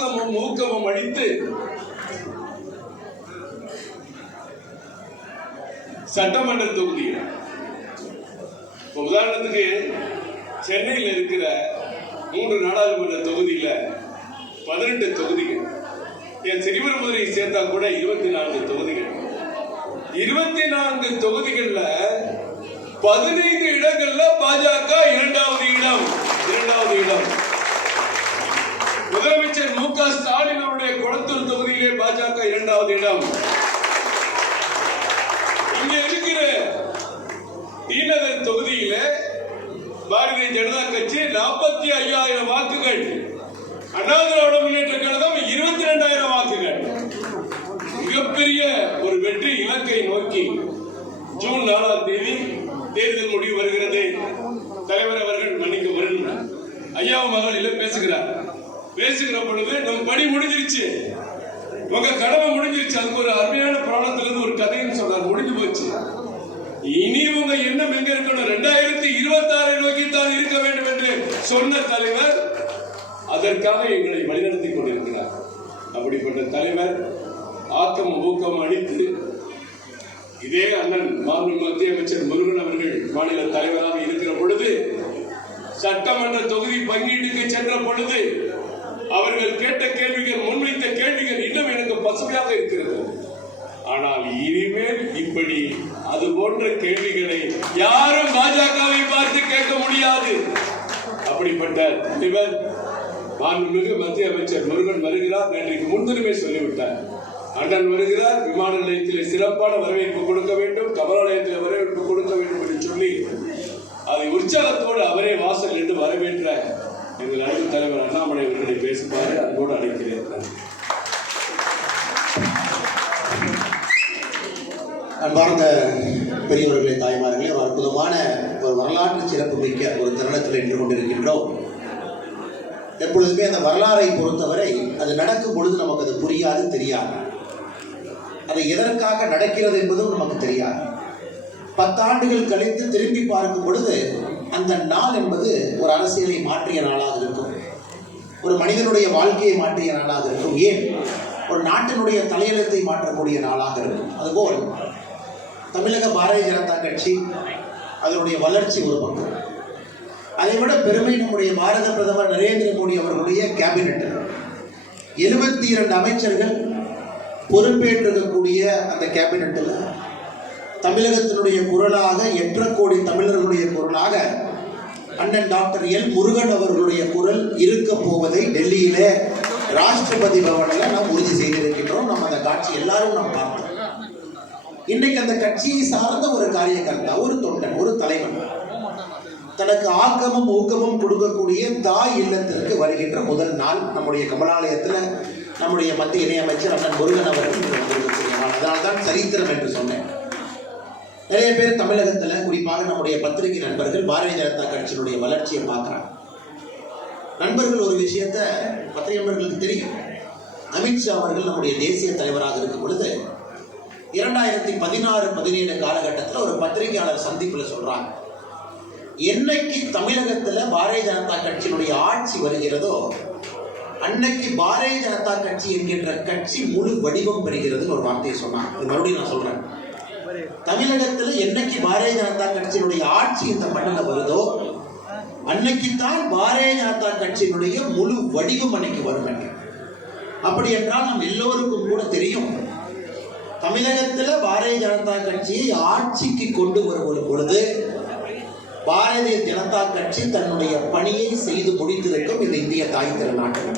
ஆக்கமும் ஊக்கமும் அளித்து சட்டமன்ற தொகுதிகள் உதாரணத்துக்கு சென்னையில் இருக்கிற 3 நாடாளுமன்ற தொகுதியில 18 தொகுதிகள், என் சிறுவர்மதுரை சேர்த்தா கூட 24 தொகுதிகள். 24 தொகுதிகள்ல 15 இடங்கள்ல பாஜக இரண்டாவது இடம். முதலமைச்சர் மு.க. ஸ்டாலின் அவருடைய கொளத்தூர் தொகுதியிலே பாஜக 2வது இடம். இங்க இருக்கிற டிநகர் தொகுதியில பாரதிய ஜனதா கட்சி 45,000 வாக்குகள், அண்ணா திராவிட முன்னேற்ற கழகம் 22,000 வாக்குகள். மிகப்பெரிய ஒரு வெற்றி இலக்கை நோக்கி ஜூன் 4ஆம் தேதி தேர்தல் முடிவு வருகிறது. தலைவர் அவர்கள் மன்னிக்க வருகிறார், ஐயா மகளில பேசுகிற பொழுது நம்ம பணி முடிஞ்சிருச்சு, உங்க கடமை முடிஞ்சிருச்சு. அதுக்கு ஒரு அருமையான புராணத்திலிருந்து ஒரு கதைன்னு சொன்னார், முடிஞ்சு போச்சு. இனி உங்க எண்ணம் எங்க இருக்கணும், 2026 நோக்கித்தான் இருக்க வேண்டும் என்று சொன்ன தலைவர் அதற்காக எங்களை வழிநடத்திக் கொண்டிருக்கிறார். அப்படிப்பட்ட தலைவர் ஆக்கம் ஊக்கம் அளித்து இதே அண்ணன் மாண்புமிகு மத்திய அமைச்சர் முருகன் அவர்கள் மாநில தலைவராக இருக்கிற பொழுது, சட்டமன்ற தொகுதி பங்கீட்டுக்கு சென்ற பொழுது அவர்கள் கேட்ட கேள்விகள், முன்வைத்த கேள்விகள் இன்னும் எனக்கு பசுமையாக இருக்கிறது. ஆனால் இனிமேல் இப்படி அது போன்ற கேள்விகளை யாரும் பாஜகவை பார்த்து கேட்க முடியாது. அப்படிப்பட்ட தலைவர் மாண்புமிகு மத்திய அமைச்சர் முருகன் வருகிறார். நேற்றைக்கு முன்னுரிமை சொல்லிவிட்டார். அண்ணன் வருகிறார், விமான நிலையத்திலே சிறப்பான வரவேற்பு கொடுக்க வேண்டும், கமலாலயத்தில் வரவேற்பு கொடுக்க வேண்டும் என்று சொல்லி அதை உற்சாகத்தோடு அவரே வாசல் என்று வரவேற்ற எங்கள் அன்பு தலைவர் அண்ணாமலை அவர்களை பேசுமாறு அன்போடு அழைக்கிறேன். அன்பார்ந்த பெரியவர்களே, தாய்மார்களே, ஒரு அற்புதமான ஒரு வரலாற்று சிறப்பு மிக்க ஒரு தருணத்தில் நின்று கொண்டிருக்கின்றோம். எப்பொழுதுமே அந்த வரலாறை பொறுத்தவரை அது நடக்கும் பொழுது நமக்கு அது புரியாது, தெரியாது. அது எதற்காக நடக்கிறது என்பதும் நமக்கு தெரியாது. 10 ஆண்டுகள் கழித்து திரும்பி பார்க்கும் பொழுது அந்த நாள் என்பது ஒரு அரசியலை மாற்றிய நாளாக இருக்கும், ஒரு மனிதனுடைய வாழ்க்கையை மாற்றிய நாளாக இருக்கும், ஏன் ஒரு நாட்டினுடைய தலையெழுத்தை மாற்றக்கூடிய நாளாக இருக்கும். அதுபோல் தமிழக பாரதிய ஜனதா கட்சி அதனுடைய வளர்ச்சி ஒரு பக்கம், அதைவிட பெருமை நம்முடைய பாரத பிரதமர் நரேந்திர மோடி அவர்களுடைய கேபினெட் 72 அமைச்சர்கள் பொறுப்பேற்றிருக்கக்கூடிய அந்த கேபினெட்டில் தமிழகத்தினுடைய குரலாக 8 கோடி தமிழர்களுடைய குரலாக அண்ணன் டாக்டர் எல் முருகன் அவர்களுடைய குரல் இருக்க போவதை டெல்லியிலே ராஷ்டிரபதி பவனில் நாம் உறுதி செய்திருக்கின்றோம். நம்ம அந்த காட்சி எல்லாரும் நாம் பார்த்தோம். இன்னைக்கு அந்த கட்சியை சார்ந்த ஒரு காரியகர்த்தா, ஒரு தொண்டன், ஒரு தலைவன் தனக்கு ஆக்கமும் ஊக்கமும் கொடுக்கக்கூடிய தாய் இல்லத்திற்கு வருகின்ற முதல் நாள் நம்முடைய கமலாலயத்தில் நம்முடைய மத்திய இணையமைச்சர் அண்ணன் முருகன் அவர்கள் வந்திருக்கக்கூடிய நாள். அதனால்தான் சரித்திரம் என்று சொன்னேன். நிறைய பேர் தமிழகத்தில், குறிப்பாக நம்முடைய பத்திரிகை நண்பர்கள் பாரதிய ஜனதா கட்சியினுடைய வளர்ச்சியை பார்க்குறாங்க. நண்பர்கள் ஒரு விஷயத்தை பத்திரிகை நண்பர்களுக்கு தெரியும். அமித்ஷா அவர்கள் நம்முடைய தேசிய தலைவராக இருக்கும் பொழுது 2016-17 காலகட்டத்தில் ஒரு பத்திரிகையாளர் சந்திப்பில் சொல்றாங்க, என்னைக்கு தமிழகத்தில் பாரதிய ஜனதா கட்சியினுடைய ஆட்சி வருகிறதோ அன்னைக்கு பாரதிய ஜனதா கட்சி என்கின்ற கட்சி முழு வடிவம் பெறுகிறதுன்னு ஒரு வார்த்தையை சொன்னாங்க. இது மறுபடியும் நான் சொல்றேன், தமிழகத்தில் என்னைக்கு பாரதிய ஜனதா கட்சியினுடைய ஆட்சி இந்த மண்ணில் வருதோ அன்னைக்குத்தான் பாரதிய ஜனதா கட்சியினுடைய முழு வடிவம் அன்னைக்கு வரும். அப்படி என்றால் நம் எல்லோருக்கும் கூட தெரியும், தமிழகத்தில் பாரதிய ஜனதா கட்சியை ஆட்சிக்கு கொண்டு வருவது பொழுது பாரதிய ஜனதா கட்சி தன்னுடைய பணியை செய்து முடித்திருக்கும் இந்த இந்திய தாய் திருநாட்டில்.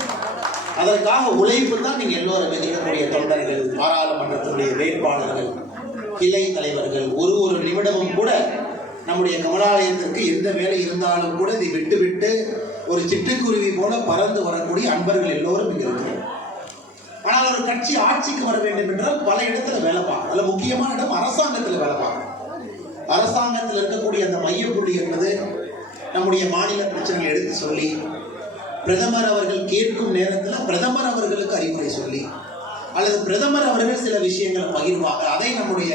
அதற்காக உழைப்பு தான் நீங்க எல்லோரும் எதிர்க்கக்கூடிய தொண்டர்கள், பாராளுமன்றத்தினுடைய வேட்பாளர்கள், கிளை தலைவர்கள், ஒரு நிமிடமும் கூட நம்முடைய கமலாலயத்திற்கு எந்த வேலை இருந்தாலும் கூட இதை விட்டு ஒரு சிட்டுக்குருவி போல பறந்து வரக்கூடிய அன்பர்கள் எல்லோரும் இங்க இருக்கிறோம். ஆனால் ஒரு கட்சி ஆட்சிக்கு வர வேண்டும் என்றால் பல இடத்துல வேலை பார்க்கும். அதுல முக்கியமான இடம் அரசாங்கத்தில் வேலை பார்க்கும். அரசாங்கத்தில் இருக்கக்கூடிய அந்த மையப்புள்ளி என்பது நம்முடைய மாநில பிரச்சனைகளை எடுத்து சொல்லி, பிரதமர் அவர்கள் கேட்கும் நேரத்தில் பிரதமர் அவர்களுக்கு அறிவுரை சொல்லி, அல்லது பிரதமர் அவர்கள் சில விஷயங்களை பகிர்வாங்க, அதை நம்முடைய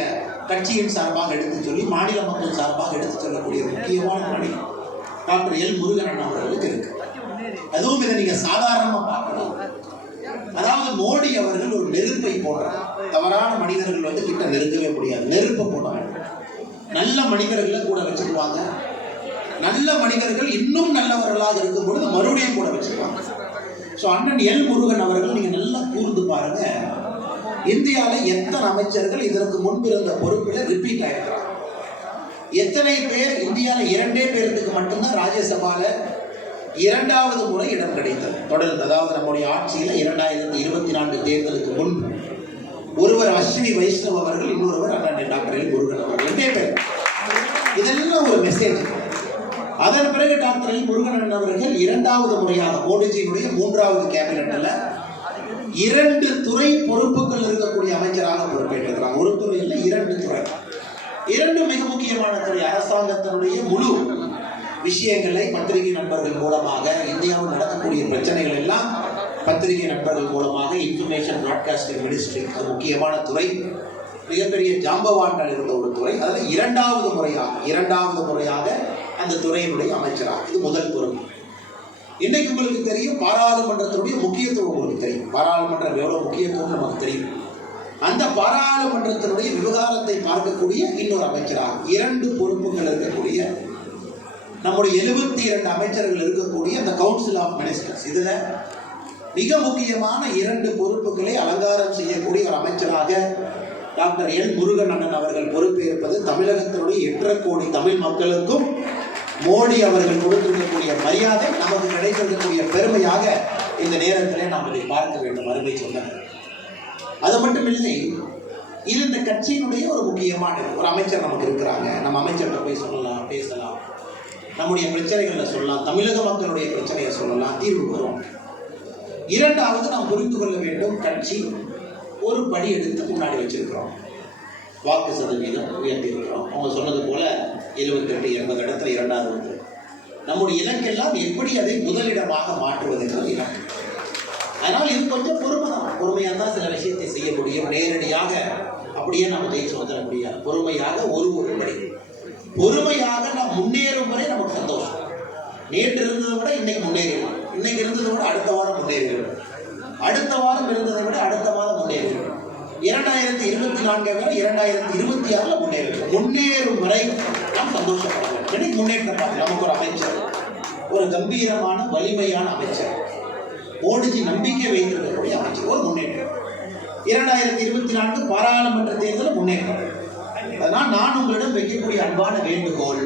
கட்சியின் சார்பாக எடுத்து சொல்லி, மாநில மக்கள் சார்பாக எடுத்து சொல்லக்கூடிய முக்கியமான பணி டாக்டர் எல் முருகன் அவர்களுக்கு இருக்கு. அதுவும் இதை நீங்க சாதாரணமா பார்க்கலாம். அதாவது மோடி அவர்கள் ஒரு நெருப்பை போடுறார். தவறான மனிதர்கள் வந்து கிட்ட நெருங்கவே முடியாது. நெருப்பை போடுறாங்க. நல்ல மனிதர்களை கூட வச்சுக்குவாங்க. நல்ல மனிதர்கள் இன்னும் நல்லவர்களாக இருக்கும் பொழுது மறுபடியும் கூட வச்சுக்குவாங்க. ஸோ அண்ணன் எல் முருகன் அவர்கள் நீங்க நல்லா கூர்ந்து பாருங்க, இந்தியாவில் எத்தனை அமைச்சர்கள் இதற்கு முன்பு இருந்த பொறுப்பில் ரிப்பீட் ஆயிருக்கிறாங்க. எத்தனை பேர் இந்தியாவில் 2 பேருக்கு மட்டும்தான் ராஜ்யசபால 2வது முறை இடம் கிடைத்தது தொடர்ந்து. அதாவது நம்முடைய ஆட்சியில் 2024 தேர்தலுக்கு முன்பு ஒருவர் அஸ்வினி வைஷ்ணவ் அவர்கள், இன்னொருவர் அண்ணன் டாக்டர் எல் முருகன் அவர்கள், 2 பேர். இதெல்லாம் ஒரு மெசேஜ். அதன் பிறகு டாக்டர் எல் முருகன் அவர்கள் 2வது முறையாக மோடிஜியினுடைய 3வது கேபினெட்ல 2 துறை பொறுப்புகள் இருக்கக்கூடிய அமைச்சராக பொறுப்பேற்றிருக்கிறார். ஒரு துறை இல்லை, 2 துறை. 2 மிக முக்கியமான துறை. அரசாங்கத்தினுடைய முழு விஷயங்களை பத்திரிகை நண்பர்கள் மூலமாக, இந்தியாவில் நடக்கக்கூடிய பிரச்சனைகள் எல்லாம் பத்திரிகை நண்பர்கள் மூலமாக, இன்ஃபர்மேஷன் பிராட்காஸ்டிங் மினிஸ்ட்ரி அது முக்கியமான துறை. மிகப்பெரிய ஜாம்பவான்கள் இருந்த ஒரு துறை. அதில் 2வது முறையாக அந்த துறையினுடைய அமைச்சராக. இது முதல் பொறுப்பு. இன்னைக்கு உங்களுக்கு தெரியும் பாராளுமன்றத்தினுடைய முக்கியத்துவம் உங்களுக்கு தெரியும். பாராளுமன்றம் எவ்வளவு முக்கியத்துவம் நமக்கு தெரியும். அந்த பாராளுமன்றத்தினுடைய விவகாரத்தை பார்க்கக்கூடிய இன்னொரு அமைச்சராக 2 பொறுப்புகள் இருக்கக்கூடிய நம்முடைய 72 அமைச்சர்கள் இருக்கக்கூடிய அந்த கவுன்சில் ஆஃப் மினிஸ்டர்ஸ், இதுல மிக முக்கியமான 2 பொறுப்புகளை அலங்காரம் செய்யக்கூடிய ஒரு அமைச்சராக டாக்டர் எல் முருகன் அண்ணன் அவர்கள் பொறுப்பேற்பது தமிழகத்தினுடைய 8.5 கோடி தமிழ் மக்களுக்கும் மோடி அவர்கள் கொடுத்திருக்கக்கூடிய மரியாதை, நமக்கு கிடைத்திருக்கக்கூடிய பெருமையாக இந்த நேரத்திலே நாம் இதை பார்க்க வேண்டும். அருமை சொன்னார். அது மட்டும் இல்லை, இது இந்த கட்சியினுடைய ஒரு முக்கியமான ஒரு அமைச்சர் நமக்கு இருக்கிறாங்க. நம்ம அமைச்சர்கிட்ட போய் சொல்லலாம், பேசலாம், நம்முடைய பிரச்சனைகளை சொல்லலாம், தமிழக மக்களுடைய பிரச்சனையை சொல்லலாம், தீர்வு வரும். 2வது நாம் புரிந்து கொள்ள வேண்டும், கட்சி ஒரு படி எடுத்து முன்னாடி வச்சிருக்கிறோம். வாக்கு சதவீதம் உயர்த்தி இருக்கிறோம். அவங்க சொன்னது போல 78-80 இடத்துல 2வது வந்து நம்முடைய இலக்கெல்லாம் எப்படி அதை முதலிடமாக மாற்றுவது என்பது இலக்கு. அதனால் இது கொஞ்சம் பொறுமையாக தான் சில விஷயத்தை செய்ய முடியும். நேரடியாக அப்படியே நம்ம ஜெயிச்சு வந்துட முடியாது. பொறுமையாக ஒரு படி, பொறுமையாக நாம் முன்னேறும் வரை நமக்கு சந்தோஷம். நேற்று இருந்ததை விட இன்னைக்கு முன்னேறிடும். இன்னைக்கு இருந்ததை விட அடுத்த வாரம் முன்னேறிடும். அடுத்த வாரம் இருந்ததை விட அடுத்த மாதம் முன்னேறிடும். 2024 விட 2026 முன்னேறிடும். முன்னேறும் வரை நாம் சந்தோஷப்பட வேண்டும். இன்னைக்கு முன்னேற்றம். நமக்கு ஒரு அமைச்சர், ஒரு கம்பீரமான வலிமையான அமைச்சர், மோடிஜி நம்பிக்கை வைத்திருக்கக்கூடிய அமைச்சர், ஒரு முன்னேற்றம். 2024 பாராளுமன்ற தேர்தல் முன்னேற்றம். அதனால் நான் உங்களிடம் வைக்கக்கூடிய அன்பான வேண்டுகோள்,